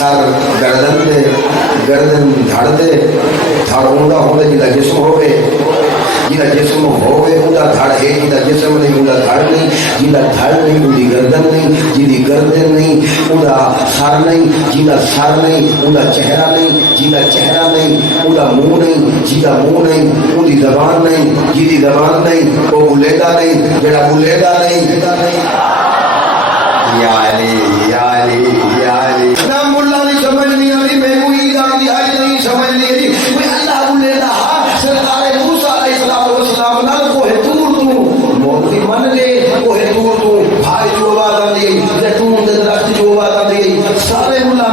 سر گردن دے گردن دھڑ دے دھڑ اوندا ہوے جدا جسم ہوے جدا جسم ہوے اوندا دھڑ ہے جدا جسم نہیں اوندا دھڑ نہیں جدا دھڑ نہیں اوندا گردن نہیں جدی گردن نہیں اوندا سر نہیں جدا سر نہیں اوندا چہرہ نہیں جدا چہرہ نہیں اوندا منہ نہیں جدا منہ نہیں اوندا زبان نہیں جدی زبان نہیں او بولیدا نہیں جڑا بولیدا نہیں یا علی یا علی یا علی نا مولا نہیں سمجھ نہیں آئی میں کوئی جان دی آئی نہیں سمجھ نہیں آئی میں اللہ بولیدا سرکار موسیٰ علیہ السلام نال کوہ تور تو موتی من دے کوہ تور تو بھائی جو آواز آ دی زیتون دے درخت جو آواز آ دی سارے مولا